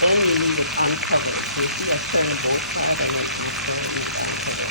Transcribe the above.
Then you need it uncovered. So you see I turn both sides and then insert it back to the